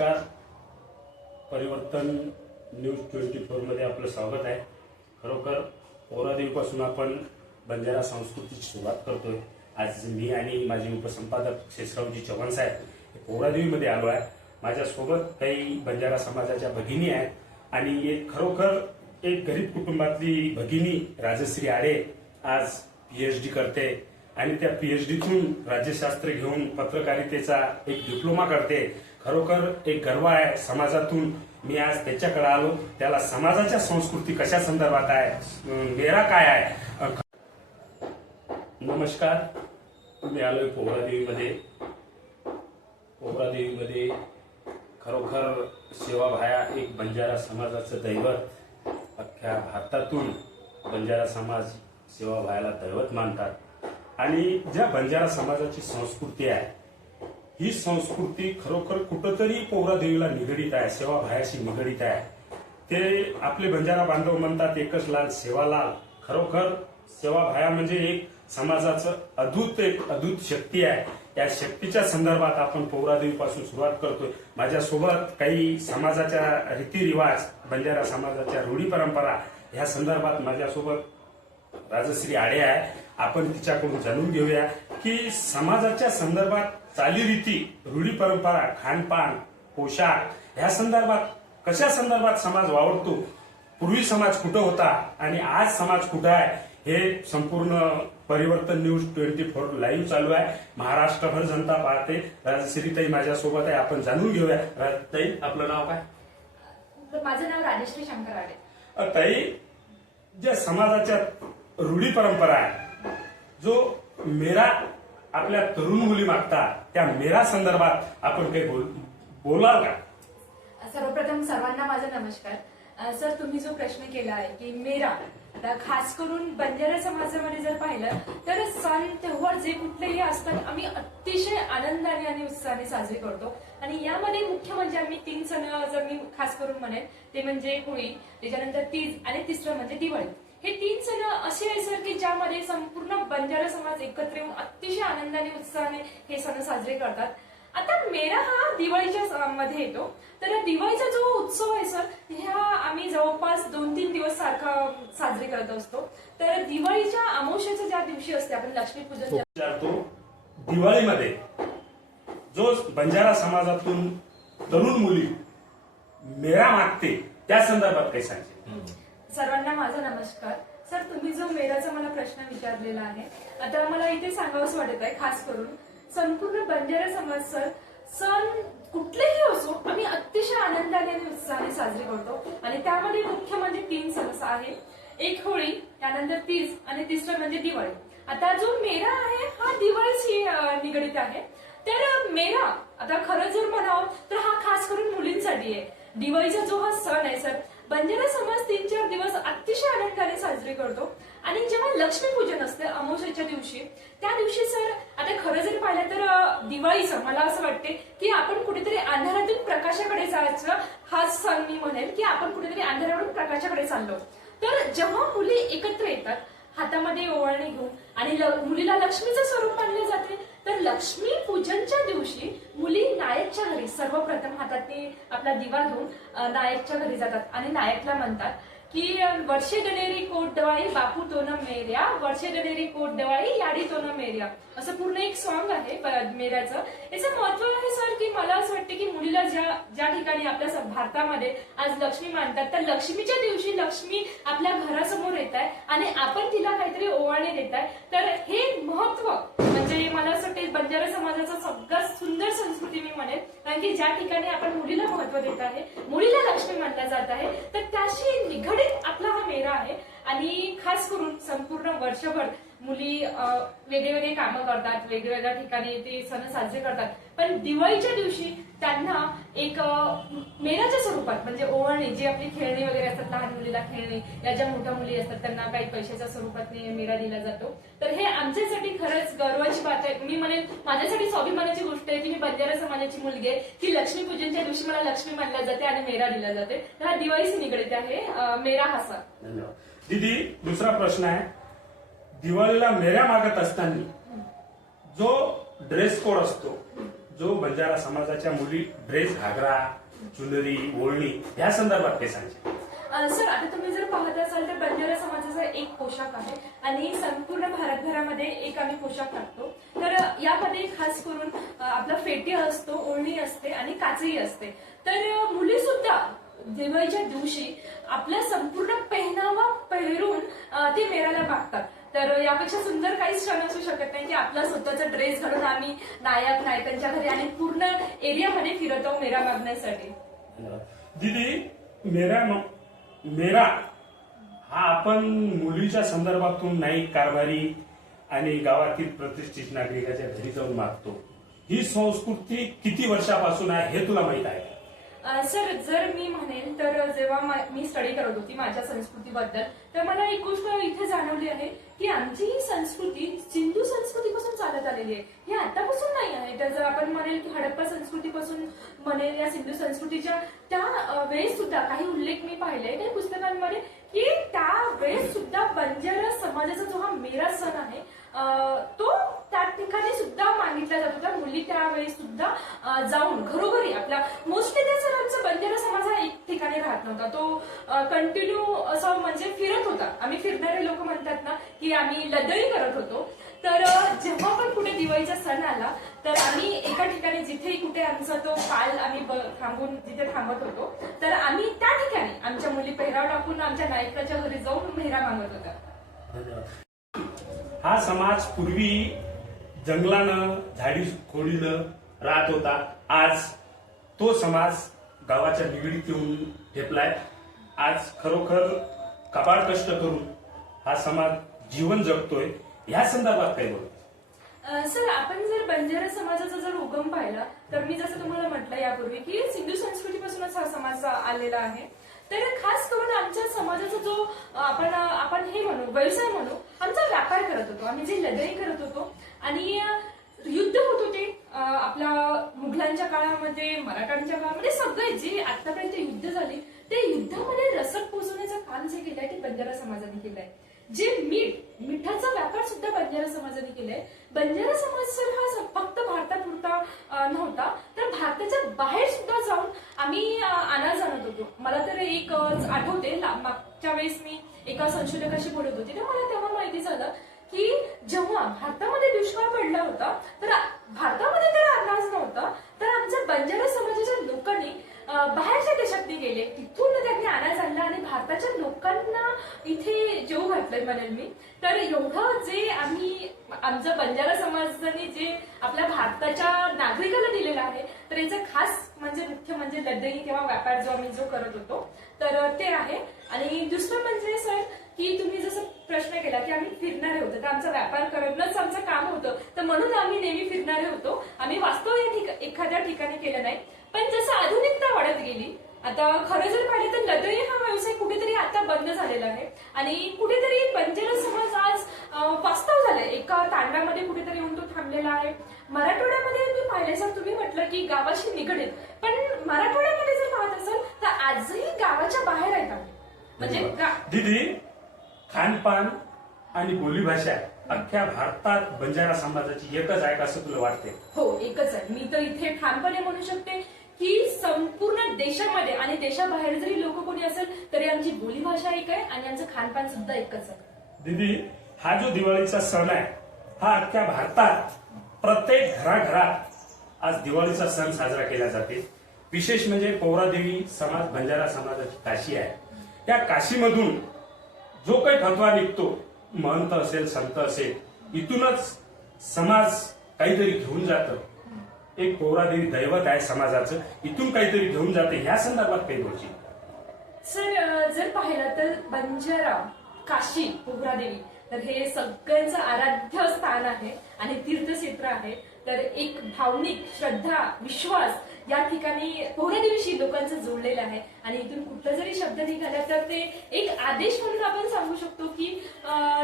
नमस्कार. परिवर्तन news twenty फोरमध्ये आपलं स्वागत आहे. खरोखर पौरादेवीपासून आपण बंजारा संस्कृतीची सुरुवात करतोय. आज मी आणि माझे उपसंपादक शेषरावजी चव्हाण साहेब हे पोरादेवीमध्ये आलो आहे. माझ्यासोबत काही बंजारा समाजाच्या भगिनी आहेत आणि एक खरोखर एक गरीब कुटुंबातली भगिनी राजश्री आडे आज पीएचडी करते. आणि त्या पीएचडीतून राज्यशास्त्र घेऊन पत्रकारितेचा एक डिप्लोमा करते खरोखर एक गर्व आहे समाजातून. मी आज त्याच्याकडे आलो. त्याला समाजाच्या संस्कृती कशा संदर्भात आहे? मेरा काय आहे? नमस्कार. मी आलोय पोहरादेवीमध्ये पोहरादेवीमध्ये खरोखर सेवाभाया एक बंजारा समाजाचं दैवत. अख्ख्या भारतातून बंजारा समाज सेवाभायाला दैवत मानतात. आणि ज्या बंजारा समाजाची संस्कृती आहे ही संस्कृती खरोखर कुठंतरी पोहरादेवीला निगडीत आहे सेवाभायाशी निगडीत आहे. ते आपले बंजारा बांधव म्हणतात एकच लाल सेवा लाल. खरोखर सेवाभाया म्हणजे एक समाजाचं अद्भुत एक अद्भुत शक्ती आहे. या शक्तीच्या संदर्भात आपण पौरादेवीपासून सुरुवात करतोय. माझ्यासोबत काही समाजाच्या रीतिरिवाज बंजारा समाजाच्या रूढी परंपरा ह्या संदर्भात माझ्यासोबत राजश्री आडे आहे. आपण तिच्याकडून जाणून घेऊया की समाजाच्या संदर्भात चालीरीती रूढी परंपरा खानपान पोशाख ह्या संदर्भात कशा संदर्भात समाज वावरतो? पूर्वी समाज कुठं होता आणि आज समाज कुठं आहे? हे संपूर्ण परिवर्तन न्यूज ट्वेंटी फोर लाईव्ह चालू आहे. महाराष्ट्रभर जनता पाहते. राजश्रीताई माझ्यासोबत आहे. आपण जाणून घेऊया. राजताई आपलं नाव काय? माझं नाव राजश्री शंकर ताई ज्या समाजाच्या रूढी परंपरा आहे. जो मेरा आपल्या तरुण मुली मागतात त्या मेरा संदर्भात आपण काही बोल बोलाल का? सर्वप्रथम सर्वांना माझा नमस्कार. सर तुम्ही जो प्रश्न केला आहे की मेरा आता खास करून बंजारा समाजामध्ये जर पाहिलं तर सण तेव्हा जे कुठलेही असतात आम्ही अतिशय आनंदाने आणि उत्साहाने साजरे करतो. आणि यामध्ये मुख्य म्हणजे आम्ही तीन सण जर मी खास करून म्हणेन ते म्हणजे होळी त्याच्यानंतर तीज आणि तिसरं म्हणजे दिवाळी. हे तीन सण असे आहे सर की ज्यामध्ये संपूर्ण बंजारा समाज एकत्र येऊन अतिशय आनंदाने उत्साहाने हे सण साजरे करतात. आता मेरा हा दिवाळीच्या मध्ये येतो. तर दिवाळीचा जो उत्सव आहे सर ह्या आम्ही जवळपास दोन तीन दिवस सारखा साजरे करत असतो. तर दिवाळीच्या अमावस्याच्या ज्या दिवशी असते आपण लक्ष्मीपूजन ज्या- विचारतो दिवाळीमध्ये जो बंजारा समाजातून तरुण मुली मेरा मागते त्या संदर्भात काही सांगते सर्वांना माझा नमस्कार. सर तुम्ही जो मेराचा मला प्रश्न विचारलेला आहे आता मला इथे सांगावंच वाटत आहे खास करून. संपूर्ण बंजारा समाज सर सण कुठलेही असो आम्ही अतिशय आनंदाने आणि उत्साहाने साजरे करतो. आणि त्यामध्ये मुख्य म्हणजे तीन सण आहे एक होळी त्यानंतर तीज आणि तिसरं म्हणजे दिवाळी. आता जो मेरा आहे हा दिवाळीशी निगडीत आहे. तर मेरा आता खरं जर म्हणावं तर हा खास करून मुलींसाठी आहे. दिवाळीचा जो हा सण आहे सर बंजारा समाज तीन चार दिवस अतिशय आनंदाने साजरे करतो. आणि जेव्हा लक्ष्मीपूजन असते अमावस्याच्या दिवशी त्या दिवशी सर आता खरं जर पाहिलं तर दिवाळी दिवाळीचं मला असं वाटते की आपण कुठेतरी अंधारातून प्रकाशाकडे जायचं हा सण मी म्हणेल की आपण कुठेतरी अंधारावरून प्रकाशाकडे चाललो. तर जेव्हा मुली एकत्र येतात हातामध्ये ओवाळणी घेऊन आणि ल- मुलीला लक्ष्मीचं स्वरूप मानले जाते तर लक्ष्मी पूजनच्या दिवशी मुली नायकच्या घरी सर्वप्रथम हातातनी आपला दिवा घेऊन नायकच्या घरी जातात. आणि नायकला म्हणतात की वर्षे गणेरी कोट दवाई बापू तो मेर्या वर्षे गणेरी कोट दवाई याडी तो मेर्या असं पूर्ण एक सॉन्ग आहे प- मेऱ्याचं. याचं महत्त्व आहे सर की मला असं वाटतं की मुलीला ज्या ज्या ठिकाणी आपल्या भारतामध्ये आज लक्ष्मी मानतात तर लक्ष्मीच्या दिवशी लक्ष्मी आपल्या घरासमोर येत आहे आणि आपण तिला काहीतरी ओवाळणी देत आहे. तर हे महत्त्व म्हणजे मला असं वाटते बंजारा समाजाचा सगळ्यात सुंदर संस्कृती मी म्हणेन. कारण की ज्या ठिकाणी आपण मुलीला महत्त्व देत आहे मुलीला लक्ष्मी मानला जात आहे तर त्याशी निगडीत आपला हा मेरा आहे. आणि खास करून संपूर्ण वर्षभर मुली वेगळे वेगळे कामं करतात वेगवेगळ्या ठिकाणी ते सण साजरे करतात. पण दिवाळीच्या दिवशी त्यांना एक मेनाच्या मेराच्या स्वरूपात म्हणजे ओवाळणी जी आपली खेळणी वगैरे असतात लहान मुलीला खेळणी या ज्या मोठ्या मुली असतात त्यांना काही पैशाच्या स्वरूपात मेरा दिला जातो. तर हे आमच्यासाठी खरंच गर्वाची बात आहे. मी म्हणेन माझ्यासाठी स्वाभिमानाची गोष्ट आहे की मी बंजारा समाजाची मुलगी आहे. की लक्ष्मीपूजनच्या दिवशी मला लक्ष्मी मानल्या जाते आणि मेरा दिला जाते. तर हा दिवाळीशी निगडीत आहे मेरा हा सण. धन्यवाद. दुसरा प्रश्न आहे. दिवाळीला मेऱ्या मागत असताना जो ड्रेस कोड असतो जो बंजारा समाजाच्या मुली ड्रेस घागरा चुनरी ओळणी या संदर्भात ते सांगते. सर आता तुम्ही जर पाहत असाल तर बंजारा समाजाचा एक पोशाख आहे आणि संपूर्ण भारतभरामध्ये एक आम्ही पोशाख टाकतो. तर यामध्ये खास करून आपला फेटी असतो ओळणी असते आणि काचही असते. तर मुली सुद्धा दिवाळीच्या दिवशी आपला संपूर्ण पेहनावा पेहरून ते मेराला मागतात. तर यापेक्षा सुंदर काहीच क्षण असू शकत नाही की आपला स्वतःचा ड्रेस घालून आम्ही नायक नायकांच्या घरी आणि पूर्ण एरियामध्ये फिरतो मेरा मागण्यासाठी दीदी मेरा मेरा हा आपण मुलीच्या संदर्भातून नाही कारभारी आणि गावातील प्रतिष्ठित नागरिकाच्या घरी जाऊन मागतो ही संस्कृती किती वर्षापासून आहे हे तुला माहीत आहे का? सर जर मी म्हणेल तर जेव्हा मी स्टडी करत होती माझ्या संस्कृतीबद्दल तर मला एक गोष्ट इथे जाणवली आहे की आमची ही संस्कृती सिंधू संस्कृतीपासून चालत आलेली आहे. हे आतापासून नाही आहे. तर जर आपण म्हणेल की हडप्पा संस्कृतीपासून म्हणेल या सिंधू संस्कृतीच्या त्या वेळेस सुद्धा काही उल्लेख मी पाहिले काही पुस्तकांमध्ये की त्यावेळेस सुद्धा बंजारा समाजाचा जो हा मेरा सण आहे तो त्या ठिकाणी सुद्धा मागितला जात होता. मुली त्यावेळेस सुद्धा जाऊन घरोघरी आपल्या मोस्टली त्या सणांचा बंजारा समाज हा एक ठिकाणी राहत नव्हता. तो कंटिन्यू असं म्हणजे फिरत होता. आम्ही फिरणारे लोक म्हणतात ना की आम्ही लदई करत होतो. तर जेव्हा पण कुठे दिवाळीचा सण आला तर आम्ही एका ठिकाणी जिथे कुठे आमचा तो काल आम्ही ब- थांबून जिथे थांबत होतो तर आम्ही त्या ठिकाणी आमच्या मुली पेहराव टाकून आमच्या नायकाच्या घरी जाऊन मेहरा मागत होता हा समाज पूर्वी जंगलानं झाडी खोडीनं राहत होता. आज तो समाज गावाच्या निगडीत येऊन ठेपलाय. आज खरोखर कपाळ कष्ट करून हा समाज जीवन जगतोय. ह्या संदर्भात काय बोलतो? सर आपण जर बंजारा समाजाचा जर उगम पाहिला तर मी जसं तुम्हाला म्हटलं यापूर्वी की सिंधू संस्कृतीपासूनच हा समाज आलेला आहे. तर खास करून आमच्या समाजाचा जो आपण आपण हे म्हणू व्यवसाय म्हणू आमचा व्यापार करत होतो. आम्ही जे लढाई करत होतो आणि युद्ध होत होते आपल्या मुघलांच्या काळामध्ये मराठ्यांच्या काळामध्ये सगळे जे आतापर्यंत युद्ध झाले ते युद्धामध्ये रसद पोचवण्याचं काम जे केलंय ते बंजारा समाजाने केलंय. जे मीठ मिठाचा व्यापार सुद्धा बंजारा समाजाने केलाय. बंजारा समाज सर हा फक्त भारतापुरता नव्हता तर भारताच्या बाहेर सुद्धा जाऊन आम्ही अनाज आना जाणत होतो. मला तर एक आठवते मागच्या वेळेस मी एका संशोधकाशी बोलत होते तर मला तेव्हा माहिती झालं की जेव्हा भारतामध्ये दुष्काळ पडला होता तर भारतामध्ये तर अनाज नव्हता तर आमच्या बंजारा समाज बाहेरच्या देशात ते गेले. तिथून त्यांनी अनाज आणला आणि भारताच्या लोकांना इथे जेव घातलंय म्हणेल मी. तर एवढं जे आम्ही आमचं बंजारा समाजाने जे आपल्या भारताच्या नागरिकाला दिलेलं आहे तर याचं खास म्हणजे मुख्य म्हणजे लढई किंवा व्यापार जो आम्ही जो करत होतो तर ते आहे. आणि दुसरं म्हणजे सर की तुम्ही जसं प्रश्न केला की आम्ही फिरणारे होतो तर आमचा व्यापार करणंच आमचं काम होतं. तर म्हणून आम्ही नेहमी फिरणारे होतो. आम्ही वास्तव या ठिका एखाद्या ठिकाणी केलं नाही. पण जसं आधुनिकता वाढत गेली आता खरं जर पाहिलं तर लदई हा व्यवसाय कुठेतरी आता बंद झालेला आहे. आणि कुठेतरी बंजारा समाज आज वास्तव झालाय. एका तांड्यामध्ये कुठेतरी येऊन तो थांबलेला आहे. मराठवाड्यामध्ये मी पाहिले सर तुम्ही म्हटलं की गावाशी निगडीत. पण मराठवाड्यामध्ये जर पाहत असाल तर आजही गावाच्या बाहेर आहेत म्हणजे दीदी खानपान आणि बोलीभाषा अख्ख्या भारतात बंजारा समाजाची एकच आहे का असं तुला वाटते हो एकच आहे. मी तर इथे ठामपणे म्हणू शकते. की संपूर्ण देशामध्ये आणि देशाबाहेर जरी लोक कोणी असेल तरी आमची बोलीभाषा एक आहे आणि आमचं खानपान सुद्धा एकच आहे. दीदी हा जो दिवाळीचा सण आहे हा अख्ख्या भारतात प्रत्येक घराघरात आज दिवाळीचा सण साजरा केला जाते. विशेष म्हणजे पौरादेवी समाज बंजारा समाजाची काशी आहे. या काशीमधून जो काही फतवा निघतो महंत असेल संत असेल इथूनच समाज काहीतरी घेऊन जातं. एक पौरादेवी दैवत आहे समाजाचं इथून काहीतरी घेऊन जाते ह्या संदर्भात काही बोलची सर जर पाहिलं तर बंजारा काशी पोहरादेवी तर हे सगळ्यांचं आराध्य स्थान आहे आणि तीर्थक्षेत्र आहे. तर एक भावनिक श्रद्धा विश्वास या ठिकाणी पोहरादेवीशी लोकांचं जोडलेलं आहे. आणि इथून कुठला जरी शब्द निघाला तर ते एक आदेश म्हणून आपण सांगू शकतो की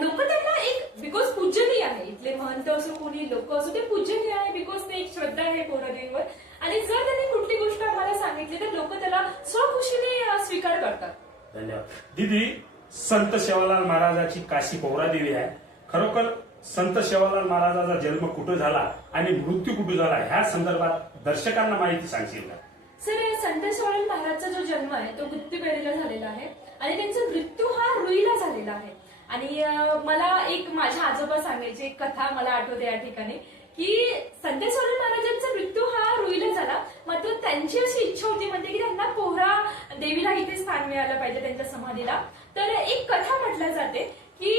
लोक त्यांना एक बिकॉज पूजनीय आहे. इथले महंत असो कोणी लोक असो ते पूजनीय आहे बिकॉज ते एक श्रद्धा आहे पोहरादेवीवर आणि जर त्यांनी कुठली गोष्ट आम्हाला सांगितली तर लोक त्याला स्वखुशीने स्वीकार करतात. धन्यवाद. दीदी संत सेवालाल महाराजाची काशी पौरादेवी आहे. खरोखर संत शेवालाल महाराजाचा जन्म कुठं झाला आणि मृत्यू कुठं झाला ह्या संदर्भात दर्शकांना माहिती सांगशील का? सर संत शेवालाल महाराजचा जो जन्म आहे तो गुत्तीपेरीला झालेला आहे आणि त्यांचा मृत्यू हा रुईला झालेला आहे. आणि मला एक माझ्या आजोबा सांगायची एक कथा मला आठवते या ठिकाणी की संत सोळन महाराजांचा मृत्यू हा रुईला झाला. मात्र त्यांची अशी इच्छा होती म्हणजे की त्यांना पोहरा देवीला इथे स्थान मिळालं पाहिजे त्यांच्या समाधीला. तर एक कथा म्हटल्या जाते की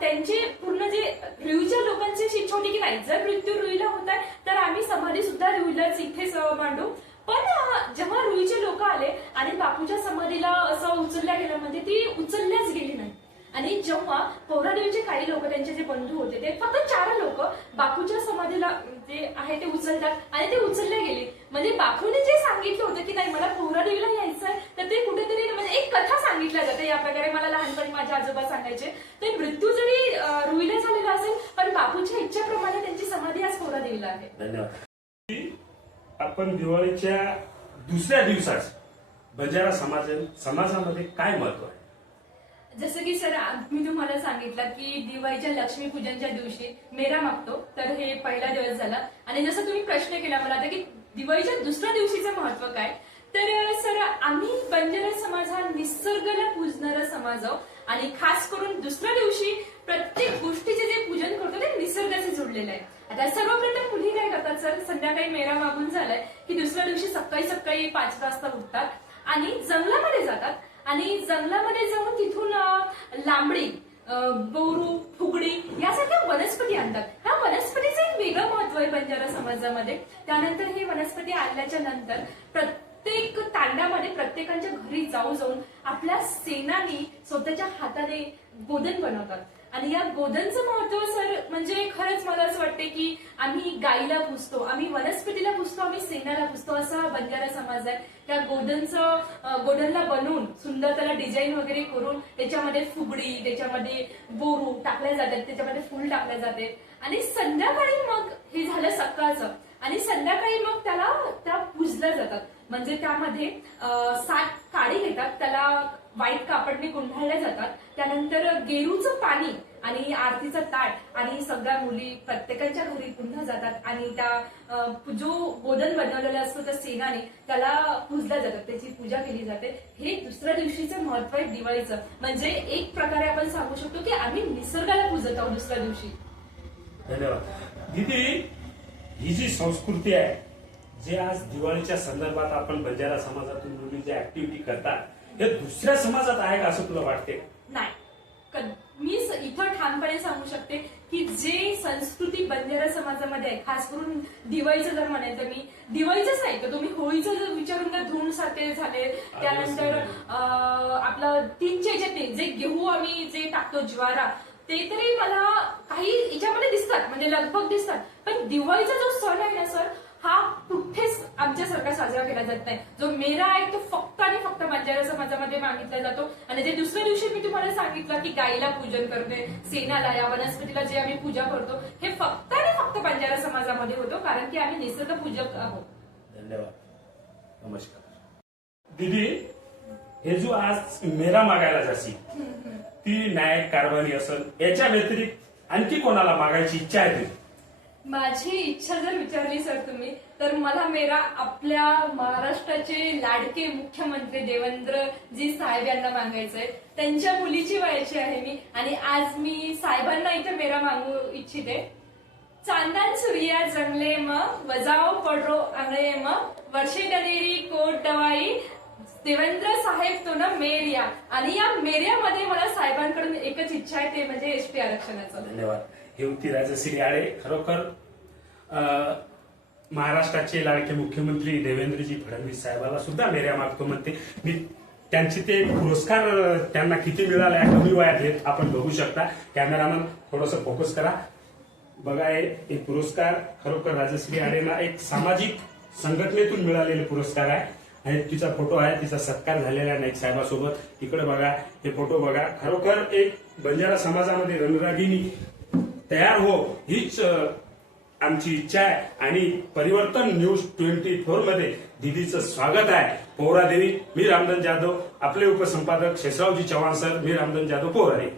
त्यांचे पूर्ण जे रुईच्या लोकांची अशी होती की नाही जर मृत्यू रुईला होत आहे तर आम्ही समाधी सुद्धा रुईलाच इथेच मांडू. पण जेव्हा रुईचे लोक आले आणि बापूच्या समाधीला असं उचलल्या गेलं म्हणजे ती उचलल्याच गेली नाही. आणि जेव्हा पौरादेवीचे काही लोक त्यांचे जे बंधू होते ते फक्त चार लोक बापूच्या समाधीला जे आहे ते उचलतात आणि ते उचलले गेले. म्हणजे बापूने जे सांगितलं होतं की नाही मला पौरादेवीला यायचं आहे तर ते कुठेतरी म्हणजे सांगितल्या जाते. या प्रकारे मला लहानपणी माझे आजोबा सांगायचे. ते मृत्यू जरी रुईला झालेला असेल पण बापूच्या इच्छेप्रमाणे त्यांची समाधी आज पौरादेवीला आहे. धन्यवाद. आपण दिवाळीच्या दुसऱ्या दिवसाच बंजारा समाज समाजामध्ये काय महत्त्व आहे? जसं की सर मी तुम्हाला सांगितलं की दिवाळीच्या लक्ष्मीपूजनच्या दिवशी मेरा मागतो. तर हे पहिला दिवस झाला. आणि जसं तुम्ही प्रश्न केला मला आता की दिवाळीच्या दुसऱ्या दिवशीचं महत्त्व काय? तर सर आम्ही बंजारा समाज हा निसर्गाला पूजणारा समाज आहोत. आणि खास करून दुसऱ्या दिवशी प्रत्येक गोष्टीचे जे पूजन करतो ते निसर्गाचे जोडलेलं आहे. आता सर्वप्रथम मुली काय करतात सर? संध्याकाळी मेरा मागून झालाय की दुसऱ्या दिवशी सकाळी सकाळी पाच वाजता उठतात. आणि जंगलामध्ये जातात. आणि जंगलामध्ये जाऊन तिथून लांबडी बोरू फुगडी यासारख्या वनस्पती आणतात. ह्या वनस्पतीचं एक वेगळं महत्त्व आहे बंजारा समाजामध्ये. त्यानंतर ही वनस्पती आणल्याच्या नंतर प्रत्येक तांड्यामध्ये प्रत्येकाच्या घरी जाऊ जाऊन आपल्या सेनानी स्वतःच्या हाताने गोदन बनवतात. आणि या गोधनचं महत्त्व सर म्हणजे खरंच मला असं वाटते की आम्ही गाईला पुजतो आम्ही वनस्पतीला पुजतो आम्ही सेनाला पुजतो असा हा बंजारा समाज आहे. त्या गोदनचं गोदनला गोधनला बनवून सुंदर त्याला डिझाईन वगैरे करून त्याच्यामध्ये फुगडी त्याच्यामध्ये बोरू टाकल्या जातात त्याच्यामध्ये फुल टाकले जाते आणि संध्याकाळी मग हे झालं सकाळचं. आणि संध्याकाळी मग त्याला त्या पुजल्या जातात. म्हणजे त्यामध्ये सात काळी येतात त्याला व्हाईट कापडने गुंढाळल्या जातात. त्यानंतर गेरूचं पाणी आणि आरतीचं ताट आणि सगळ्या मुली प्रत्येकाच्या घरी पुन्हा जातात. आणि त्या जो गोदन बनवलेला असतो त्या सेनाने त्याला पुजल्या जातात. त्याची पूजा केली जाते. हे दुसऱ्या दिवशीचं महत्त्व आहे दिवाळीचं. म्हणजे एक प्रकारे आपण सांगू शकतो की आम्ही निसर्गाला पूजत आहोत दुसऱ्या दिवशी. धन्यवाद. दीदी ही जी संस्कृती आहे जे आज दिवाळीच्या संदर्भात आपण बंजारा समाजातून मुली जे ऍक्टिव्हिटी करतात हे दुसऱ्या समाजात आहे का असं तुला वाटते नाही. क- मी इथं ठामपणे सांगू शकते की जे संस्कृती बंजारा समाजामध्ये आहे खास करून दिवाळीचं जर म्हणायचं मी दिवाळीचंच नाही तर तुम्ही होळीचं जर विचारून तर धूण सारखे झाले त्यानंतर आपलं तीनचे जे ते जे गेहू आम्ही जे टाकतो ज्वारा ते तरी मला काही याच्यामध्ये दिसतात म्हणजे लगभग दिसतात. पण दिवाळीचा जो सण आहे ना सर हा कुठेच आमच्यासारखा साजरा केला जात नाही. जो मेरा आहे तो फक्त आणि फक्त बंजारा समाजामध्ये मागितला जातो. आणि जे दुसऱ्या दिवशी मी तुम्हाला सांगितलं की गाईला पूजन करणे सेनाला या वनस्पतीला जे आम्ही पूजा करतो हे फक्त आणि फक्त बंजारा समाजामध्ये होतो कारण की आम्ही निसर्ग पूजक आहोत. धन्यवाद. नमस्कार. दीदी हे जो आज मेरा मागायला जाशी ती नायक कारभारी असेल याच्या व्यतिरिक्त आणखी कोणाला मागायची इच्छा आहे माझी इच्छा जर विचारली सर तुम्ही तर मला मेरा आपल्या महाराष्ट्राचे लाडके मुख्यमंत्री देवेंद्रजी साहेब यांना मागायचंय. त्यांच्या मुलीची व्हायची आहे मी आणि आज मी साहेबांना इथे मेरा मागू इच्छिते. चांदन सूर्या जंगले म वजाव पडरो आंगळे म वर्षे कनेरी कोट दवाई. देवेंद्र साहेब तो ना मेरिया आणि या मेरियामध्ये मला साहेबांकडून एकच इच्छा आहे ते म्हणजे एसटी आरक्षणाचं. धन्यवाद. हे होती राजश्री आळे खरोखर अं, महाराष्ट्राचे लाडके मुख्यमंत्री देवेंद्रजी फडणवीस साहेबाला सुद्धा मेऱ्या मागतो म्हणते. मी त्यांचे ते पुरस्कार त्यांना किती मिळाले कमी वयात येत आपण बघू शकता. कॅमेरामन थोडस फोकस करा. बघा हे पुरस्कार खरोखर राजश्री आडेला एक सामाजिक संघटनेतून मिळालेले पुरस्कार आहे. आणि तिचा फोटो आहे तिचा सत्कार झालेला आहे नाईक साहेबासोबत. तिकडे बघा हे फोटो बघा. खरोखर एक बंजारा समाजामध्ये रणरागिणी तयार हो. हीच आमची इच्छा आहे. आणि परिवर्तन न्यूज ट्वेंटी फोरमध्ये दिदीचं स्वागत आहे. पोहरादेवी मी रामधन जाधव. आपले उपसंपादक शेषरावजी चव्हाण सर मी रामधन जाधव पोहरादेवी